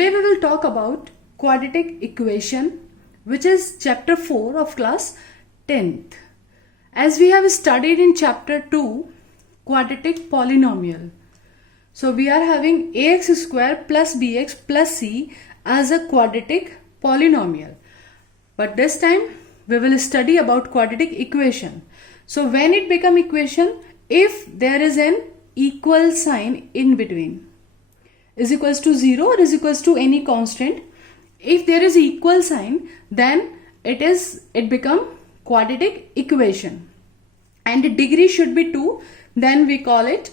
Today we will talk about quadratic equation, which is chapter 4 of class 10th. As we have studied in chapter 2, quadratic polynomial. So we are having ax square plus bx plus c as a quadratic polynomial. But this time we will study about quadratic equation. So when it become equation, if there is an equal sign in between, is equals to 0 or is equals to any constant. If there is equal sign, then it become quadratic equation, and the degree should be 2, then we call it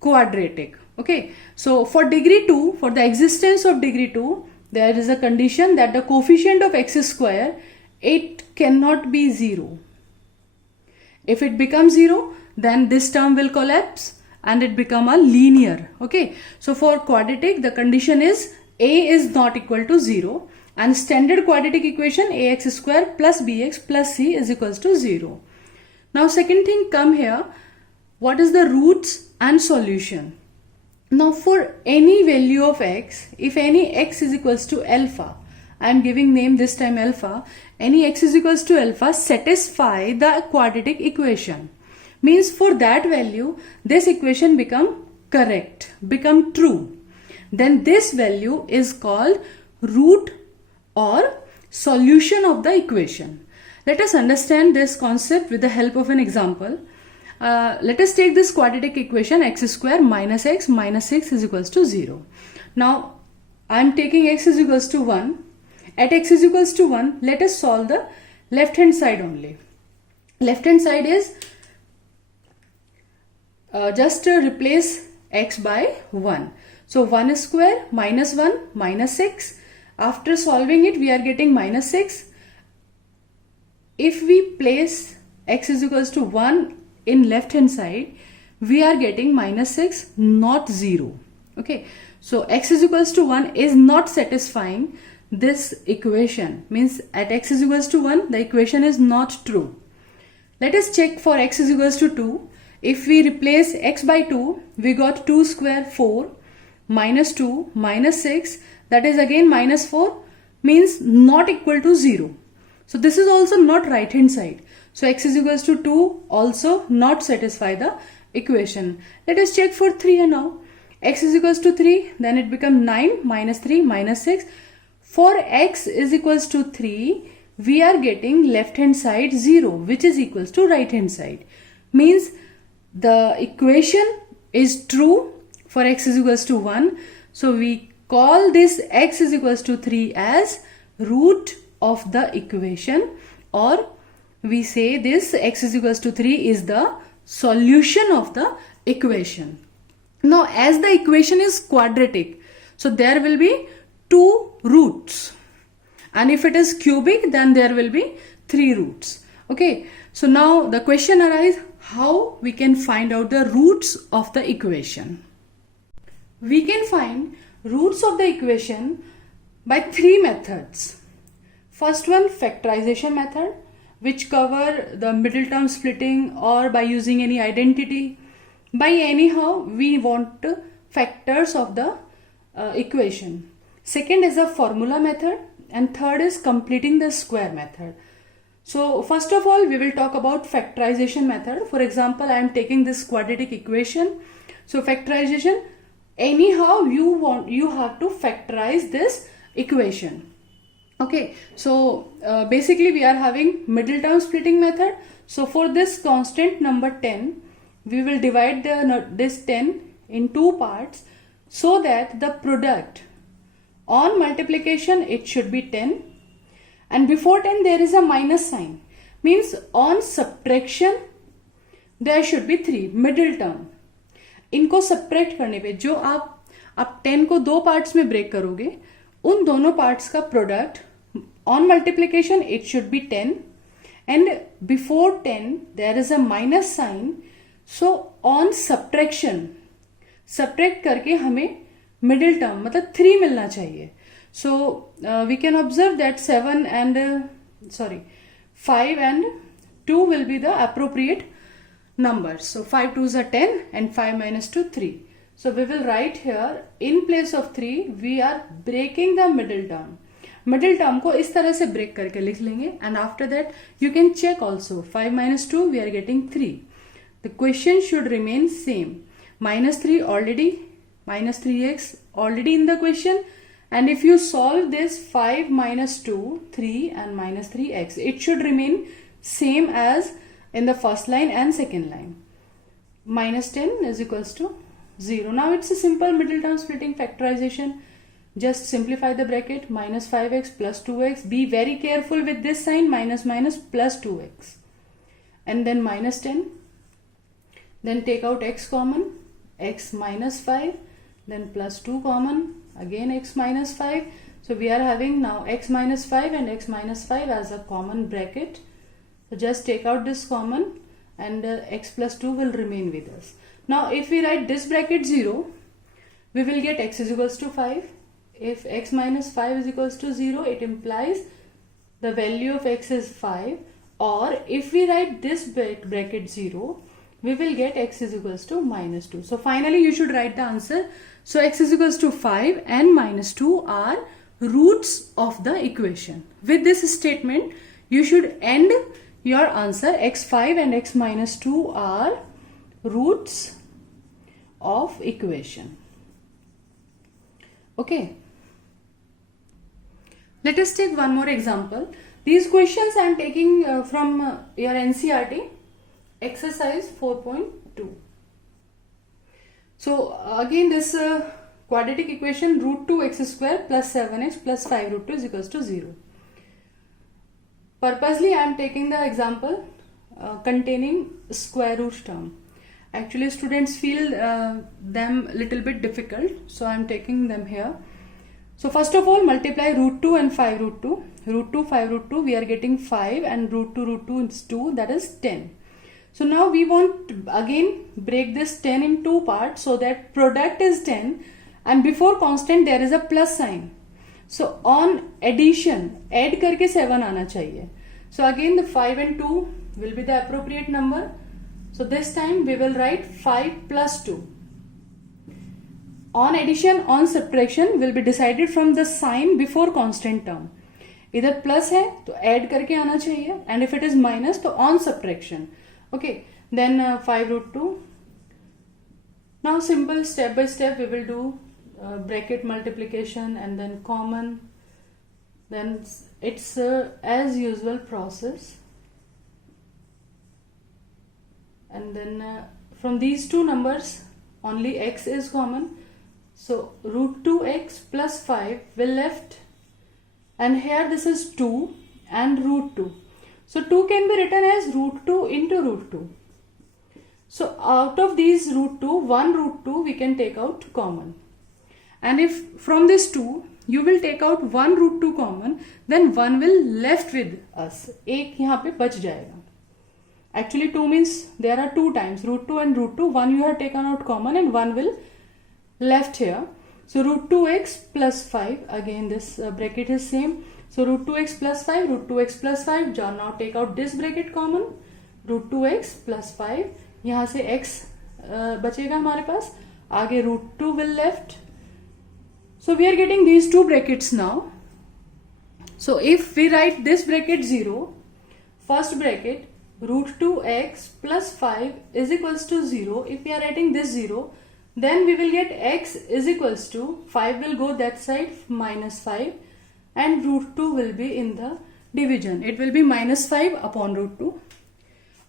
quadratic. Okay, so for degree 2, for the existence of degree 2, there is a condition that the coefficient of x square, it cannot be 0. If it becomes 0, then this term will collapse and it become a linear. Okay, so for quadratic the condition is a is not equal to 0, and standard quadratic equation ax square plus bx plus c is equals to 0. Now second thing come here, what is the roots and solution. Now for any value of x, if any x is equals to alpha, I am giving name this time alpha, any x is equals to alpha, satisfy the quadratic equation. Means for that value, this equation become correct, become true. Then this value is called root or solution of the equation. Let us understand this concept with the help of an example. Let us take this quadratic equation x square minus x minus 6 is equals to 0. Now I am taking x is equals to 1. At x is equals to 1, let us solve the left hand side only. Left hand side is just replace x by 1. So 1 square minus 1 minus 6. After solving it, we are getting minus 6. If we place x is equals to 1 in left hand side, we are getting minus 6, not 0. Okay, so x is equals to 1 is not satisfying this equation. Means at x is equals to 1, the equation is not true. Let us check for x is equals to 2. If we replace x by 2, we got 2 square 4 minus 2 minus 6, that is again minus 4, means not equal to 0. So this is also not right hand side. So x is equals to 2 also not satisfy the equation. Let us check for 3 now. X is equals to 3, then it becomes 9 minus 3 minus 6. For x is equals to 3, we are getting left hand side 0, which is equals to right hand side. Means the equation is true for x is equals to 1. So we call this x is equals to 3 as root of the equation, or we say this x is equals to 3 is the solution of the equation. Now as the equation is quadratic, so there will be 2 roots, and if it is cubic, then there will be 3 roots. Okay, so now the question arises, how we can find out the roots of the equation. We can find roots of the equation by 3 methods. First one, factorization method, which cover the middle term splitting, or by using any identity. By anyhow we want factors of the equation. Second is a formula method, and third is completing the square method. So first of all, we will talk about factorization method. For example, I am taking this quadratic equation. So factorization, anyhow you have to factorize this equation. Okay, so basically we are having middle term splitting method. So for this constant number 10, we will divide this 10 in 2 parts, so that the product on multiplication it should be 10, and before 10 there is a minus sign. Means on subtraction there should be 3 middle term. इनको subtract करने पे जो आप 10 को 2 parts में break करोगे, उन दोनों पार्ट्स का product on multiplication it should be 10, and before 10 there is a minus sign. So on subtraction, subtract करके हमें middle term मतलब 3 मिलना चाहिए. So we can observe that 5 and 2 will be the appropriate numbers. So 5 2s are 10 and 5 minus 2 3. So we will write here in place of 3 we are breaking the middle term. Middle term को इस तरह से break करके लिख लेंगे and after that you can check also 5 minus 2 we are getting 3. The question should remain same. Minus 3 already, minus 3x already in the question, and if you solve this 5 minus 2, 3 and minus 3x, it should remain same as in the first line and second line. Minus 10 is equals to 0. Now it's a simple middle term splitting factorization. Just simplify the bracket. Minus 5x plus 2x. Be very careful with this sign. Minus minus plus 2x. And then minus 10. Then take out x common. X minus 5. Then plus 2 common. Again x minus 5. So we are having now x minus 5 and x minus 5 as a common bracket. So just take out this common and x plus 2 will remain with us. Now if we write this bracket 0, we will get x is equals to 5. If x minus 5 is equals to 0, it implies the value of x is 5. Or if we write this bracket 0, we will get x is equals to minus 2. So finally you should write the answer. So x is equals to 5 and minus 2 are roots of the equation. With this statement, you should end your answer. x5 and x minus 2 are roots of equation. Okay. Let us take one more example. These questions I am taking from your NCERT exercise 4.2. So again this quadratic equation root 2x square plus 7x plus 5 root 2 is equals to 0. Purposely I am taking the example containing square root term. Actually students feel them little bit difficult, so I am taking them here. So first of all multiply root 2 and 5 root 2. Root 2 5 root 2 we are getting 5 and root 2 is 2, that is 10. So now we want again break this 10 in two parts so that product is 10 and before constant there is a plus sign. So on addition add करके 7 आना चाहिए. So again the 5 and 2 will be the appropriate number. So this time we will write 5 plus 2. On addition, on subtraction will be decided from the sign before constant term. इधर plus है तो add करके आना चाहिए and if it is minus तो on subtraction. Okay, then 5 root 2. Now simple step by step we will do bracket multiplication and then common. Then it's as usual process. And then from these two numbers only x is common. So root 2x plus 5 will left, and here this is 2 and root 2. So 2 can be written as root 2 into root 2. So out of these root 2, 1 root 2 we can take out common. And if from this 2 you will take out 1 root 2 common, then 1 will left with us. एक यहाँ पे बच जाएगा. Actually 2 means there are 2 times root 2 and root 2. 1 you have taken out common and 1 will left here. So root 2x plus 5, again this bracket is same. So root 2x plus 5, root 2x plus 5. Now take out this bracket common. Root 2x plus 5. यहाँ से x बचेगा हमारे पास. आगे root 2 will left. So we are getting these two brackets now. So if we write this bracket 0, first bracket root 2x plus 5 is equals to 0. If we are writing this 0, then we will get x is equals to 5 will go that side minus 5 and root 2 will be in the division. It will be minus 5 upon root 2.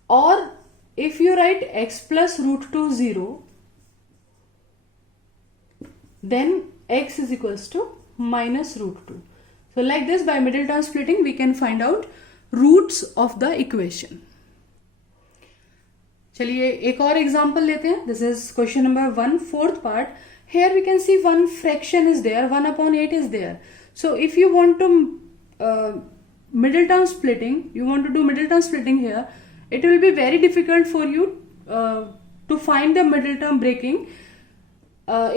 Or if you write x plus root 2 0, then x is equals to minus root 2. So like this by middle term splitting we can find out roots of the equation. चलिए एक और example लेते हैं. This is question number 1, fourth part. Here we can see one fraction is there, 1/8 is there. So if you want to middle term splitting, you want to do middle term splitting here, it will be very difficult for you to find the middle term breaking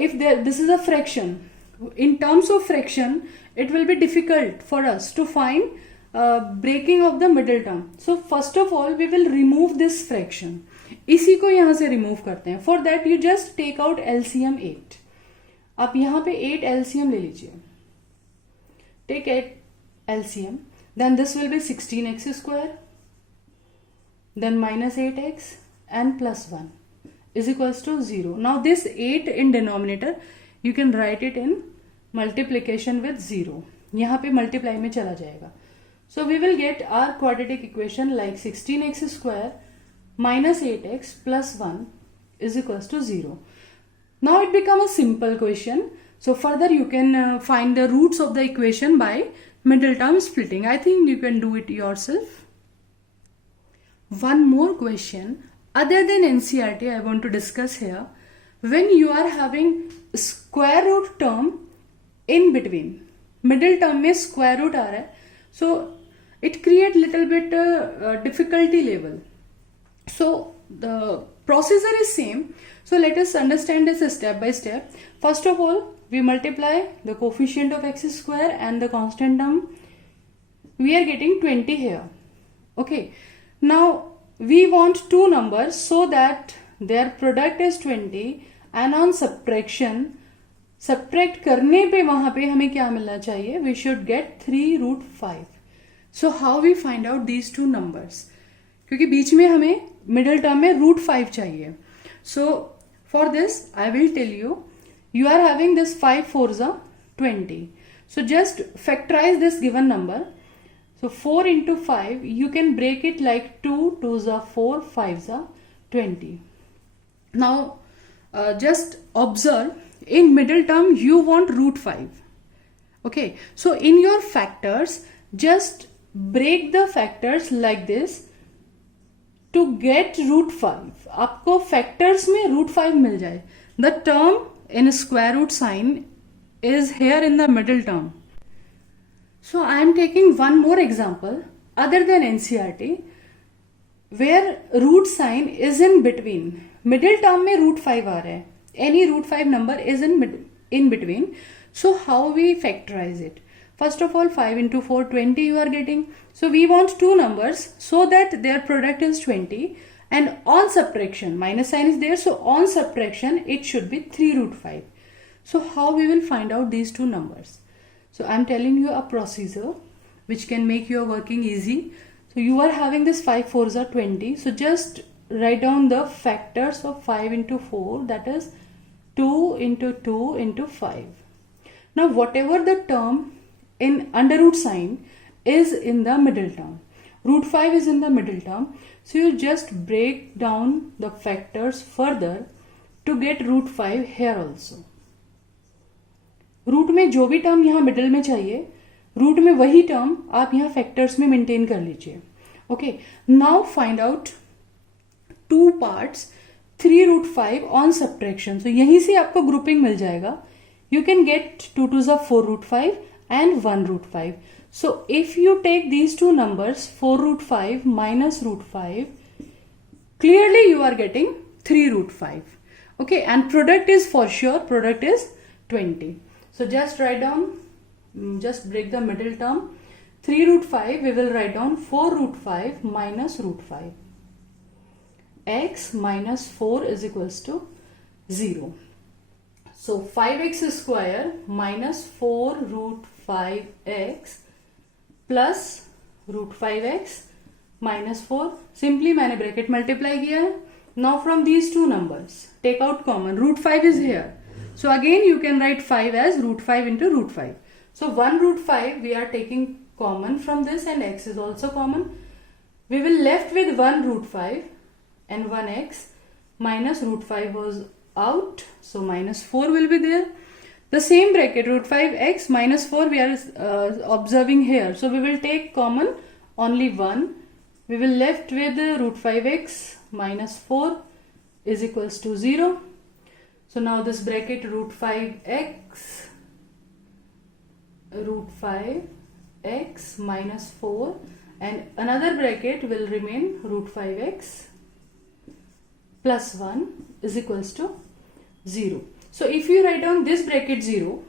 if this is a fraction. In terms of fraction, it will be difficult for us to find breaking of the middle term. So first of all we will remove this fraction. इसी को यहां से remove करते हैं. For that you just take out LCM 8. आप यहां पे 8 LCM ले लीजिए. Take 8 LCM, then this will be 16x square, then minus 8x and plus 1 is equals to 0. Now this 8 in denominator you can write it in multiplication with 0. यहाँ पे multiply में चला जाएगा. So we will get our quadratic equation like 16x square minus 8x plus 1 is equals to 0. Now it become a simple question. So further you can find the roots of the equation by middle term splitting. I think you can do it yourself. One more question other than NCERT I want to discuss here. When you are having square root term in between, middle term में square root आ रहा है, so it create little bit difficulty level. So the procedure is same. So let us understand this step by step. First of all, we multiply the coefficient of x square and the constant term. We are getting 20 here. Okay. Now we want two numbers so that their product is 20 and on subtraction, subtract करने पे वहां पे हमें क्या मिलना चाहिए? We should get 3√5. So how we find out these two numbers? क्योंकि बीच में हमें middle term में √5 चाहिए. So for this I will tell you. You are having this 5 4s are 20. So just factorize this given number. So 4 into 5, you can break it like 2 2s are 4, 5s are 20. Now just observe, in middle term you want √5. Okay, so in your factors just break the factors like this to get √5. आपको factors में √5 मिल जाए. The term in square root sign is here in the middle term. So I am taking one more example other than NCERT where root sign is in between. Middle term में √5 आ रहा है. Any √5 number is in between. So how we factorize it? First of all, 5 into 4, 20 you are getting. So we want two numbers so that their product is 20. And on subtraction, minus sign is there, so on subtraction it should be 3√5. So how we will find out these two numbers? So I am telling you a procedure which can make your working easy. So you are having this 5 4s are 20. So just write down the factors of 5 into 4, that is 2 into 2 into 5. Now whatever the term in under root sign is in the middle term. √5 is in the middle term. So you just break down the factors further to get √5 here also. Root में जो भी term यहाँ middle में चाहिए, root में वही term आप यहाँ फैक्टर्स में मेंटेन कर लीजिए. Okay, now find out two parts 3√5 on subtraction. So यहीं से आपको ग्रुपिंग मिल जाएगा. You can get 2 2s are 4√5 and 1√5. So if you take these two numbers 4√5 minus √5, clearly you are getting 3√5. Okay, and product is for sure, product is 20. So just write down, just break the middle term. 3√5 we will write down 4√5 minus √5. X minus 4 is equals to 0. So 5x square minus 4√5x plus √5x minus 4. Simply मैंने bracket multiply किया है. Now from these two numbers take out common. √5 is here. So again you can write 5 as √5 into √5. So 1√5 we are taking common from this and x is also common. We will left with 1√5 and 1x minus √5 was out. So minus 4 will be there. The same bracket √5x minus 4 we are observing here. So we will take common only 1. We will left with √5x minus 4 is equals to 0. So now this bracket √5x minus 4 and another bracket will remain √5x plus 1 is equals to 0. So if you write down this bracket 0,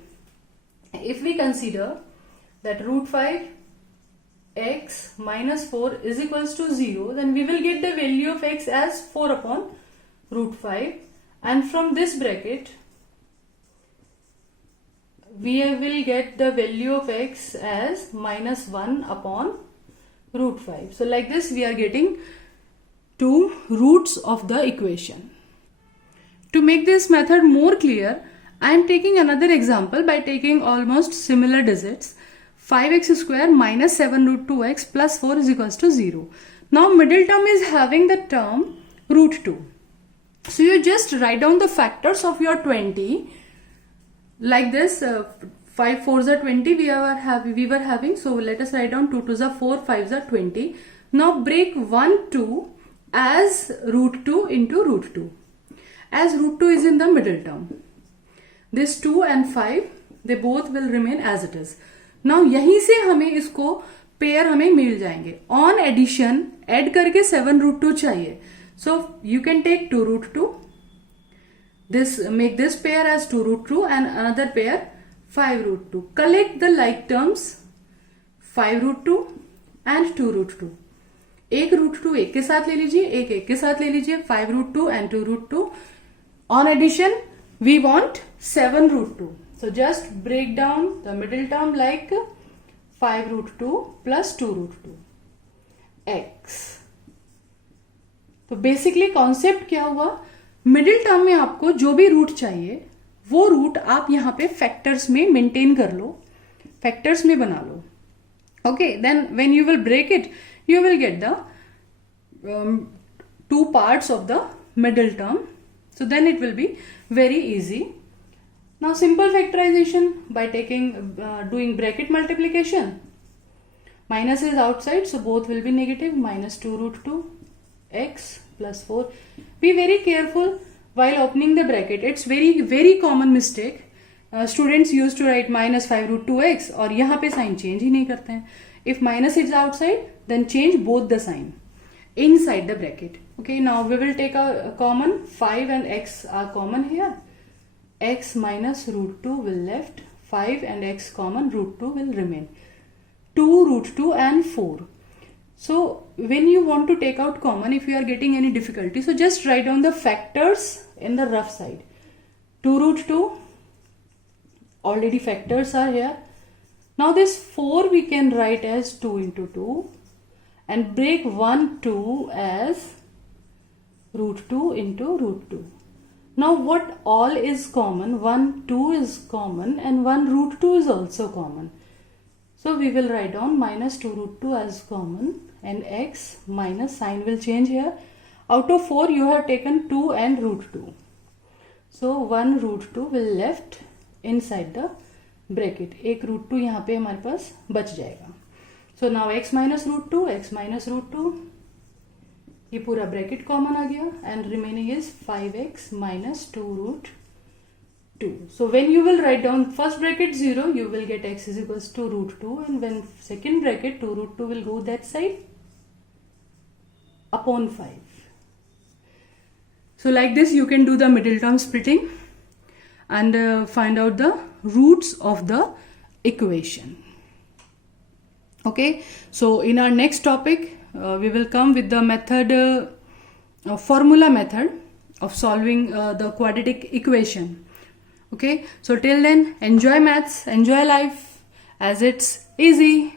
if we consider that √5 x minus 4 is equals to 0, then we will get the value of x as 4 upon root 5, and from this bracket we will get the value of x as minus 1 upon root 5. So like this we are getting two roots of the equation. To make this method more clear, I am taking another example by taking almost similar digits. 5x square minus 7 root 2x plus 4 is equals to 0. Now middle term is having the term root 2. So you just write down the factors of your 20 like this. 5 4s are 20 we were having. So let us write down 2 2s are 4, 5s are 20. Now break 1 2 as root 2 into root 2. As root 2 is in the middle term, this 2 and 5 they both will remain as it is. Now यहीं से हमें इसको pair हमें मिल जाएंगे. On addition add करके 7 root 2 चाहिए. So you can take 2 root 2. This make this pair as 2 root 2 and another pair 5 root 2. Collect the like terms 5 root 2 and 2 root 2. एक root 2 एक के साथ ले लीजिए, एक के साथ ले लीजिए. 5 root 2 and 2 root 2. On addition we want 7 root 2. So just break down the middle term like 5 root 2 plus 2 root 2 x. तो बेसिकली कॉन्सेप्ट क्या हुआ, मिडिल टर्म में आपको जो भी रूट चाहिए वो रूट आप यहाँ पे फैक्टर्स में मेंटेन कर लो, फैक्टर्स में बना लो. Okay, then when you will break it you will get the two parts of the middle term. So then it will be very easy. Now simple factorization by taking doing bracket multiplication. Minus is outside, so both will be negative. Minus 2 root 2 x plus 4. Be very careful while opening the bracket. It's very common mistake. Students used to write minus 5 root 2 x और यहाँ पे sign change ही नहीं करते हैं. If minus is outside, then change both the sign inside the bracket. Okay, now we will take a common 5 and x are common here. X minus root 2 will left, 5 and x common, root 2 will remain. 2 root 2 and 4. So when you want to take out common, if you are getting any difficulty, so just write down the factors in the rough side. 2 root 2, already factors are here. Now this 4 we can write as 2 into 2 and break 1 2 as root 2 into root 2. Now what all is common? 1 2 is common and 1 root 2 is also common. So we will write down minus 2 root 2 as common and x minus sign will change here. Out of 4 you have taken 2 and root 2. So 1 root 2 will left inside the bracket. एक root 2 यहाँ पे हमारे पास बच जाएगा. So now x minus root 2, x minus root 2, ये पूरा bracket common आ गया and remaining is 5x minus 2 root 2. So when you will write down first bracket 0, you will get x is equals to root 2, and when second bracket 2 root 2 will go that side upon 5. So like this you can do the middle term splitting and find out the roots of the equation. Okay, so in our next topic we will come with the method formula method of solving the quadratic equation. Okay, so till then enjoy maths, enjoy life as it's easy.